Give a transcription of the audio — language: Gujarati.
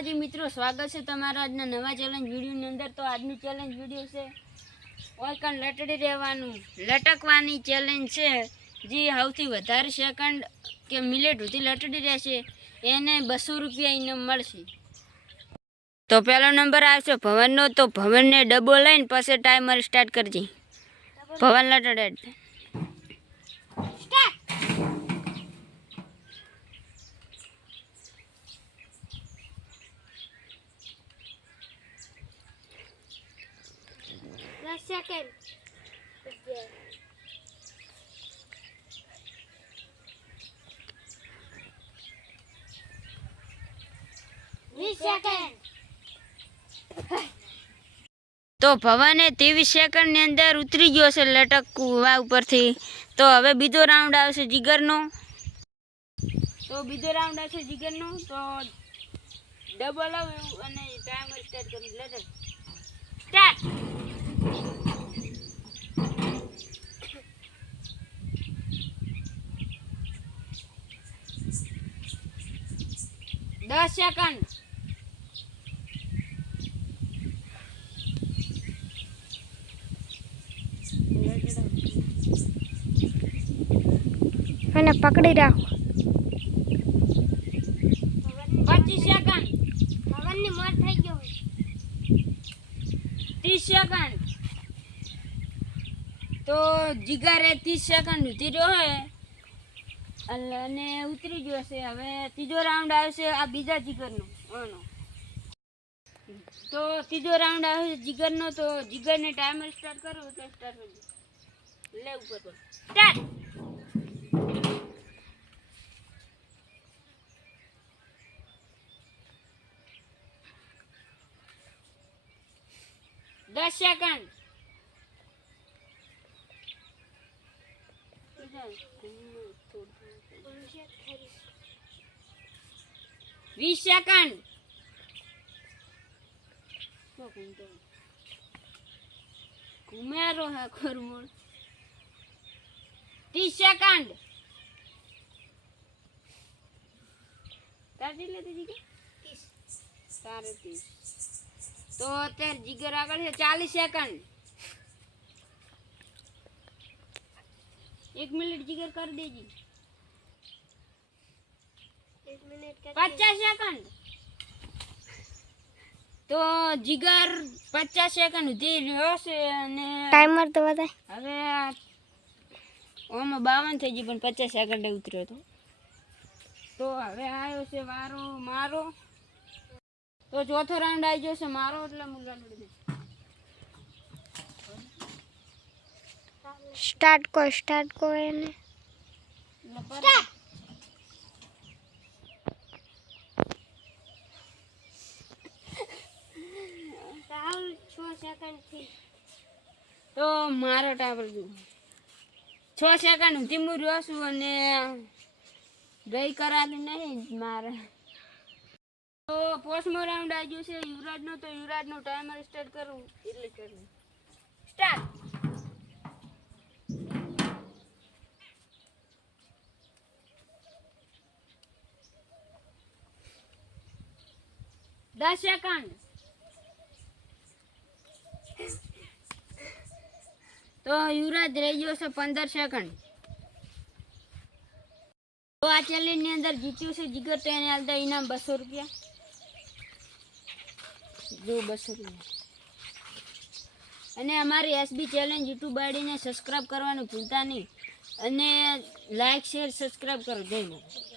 માતાજી મિત્રો, સ્વાગત છે તમારા આજના નવા ચેલેન્જ વિડીયોની અંદર। તો આજની ચેલેન્જ વિડીયો છે ઓયકન લટડી રહેવાનું, લટકવાની ચેલેન્જ છે। જે સૌથી વધારે સેકન્ડ કે મિનિટ સુધી લટડી રહેશે એને 200 રૂપિયા ઇનામ મળશે। તો પહેલો નંબર આવશે ભવનનો। તો ભવનને ડબ્બો લઈને પછી ટાઈમર સ્ટાર્ટ કરજે। ભવન લટડે સ્ટાર્ટ। 10 second 20 second. तो ભવને 23 સેકન્ડની અંદર ઉતરી ગયો છે લટકવા ઉપરથી। તો હવે બીજો રાઉન્ડ આવશે જીગરનો। તો બીજો રાઉન્ડ આવશે જીગરનો। તો ડબલ આવ્યું અને ટાઈમર સ્ટાર્ટ કરી લટક સ્ટાર્ટ। 10 સેકન્ડ। અને પકડી રાખો। 25 સેકન્ડ। ભવનની મોત થઈ ગયો। 30 સેકન્ડ। તો જીગરે 30 સેકન્ડ ઉતરી રહ્યો હે અને ઉતરી ગયો છે। હવે ત્રીજો રાઉન્ડ આવશે આ બીજા જીગરનો ઓનો। તો ત્રીજો રાઉન્ડ આવશે જીગરનો। તો જીગરને ટાઈમર સ્ટાર્ટ કરો તો સ્ટાર્ટ કરી લે ઉપર પર સ્ટાર્ટ। 10 સેકન્ડ। 20 સેકન્ડ। ઘુમેરો હે ખરમોળ। 30 સેકન્ડ। તાર કેટલી હતી જીગર? 30। તો અત્યારે જીગર આગળ છે 40 સેકન્ડ। 1 મિનિટ જીગર કરી દેજી। 1 મિનિટ 50 સેકન્ડ। તો જીગર 50 સેકન્ડ સુધી રહ્યો છે અને ટાઈમર તો બતાય। હવે ઓમાં 52 થઈ ગઈ પણ 50 સેકન્ડે ઉતર્યો હતો। તો હવે આવ્યો છે વારો મારો। તો ચોથો રાઉન્ડ આવી ગયો છે મારો એટલે મુલાકાત લઈ સ્ટાર્ટ કો એને રાહુલ 6 સેકન્ડ થી। તો મારો ટાવર જો 6 સેકન્ડ સુધી હું રહ્યો છું અને ગઈ કરાતી નહીં મારે। તો પોસ્ટમો રાઉન્ડ આવી ગયો છે યુવરાજનો। તો યુવરાજનો ટાઈમર સ્ટાર્ટ કરું એટલે કરું સ્ટાર્ટ। 10 સેકન્ડ। તો યુવરાજ રહી ગયો છે 15 સેકન્ડ। તો આ ચેલેન્જની અંદર જીત્યું છે જીગર। તો એને આલતા ઇનામ 200 રૂપિયા। જો 200 રૂપિયા। અને અમારી એસબી ચેલેન્જ યુટ્યુબ આઈડીને સબસ્ક્રાઈબ કરવાનું ભૂલતા નહીં અને લાઈક શેર સબસ્ક્રાઈબ કરો। જય માતા।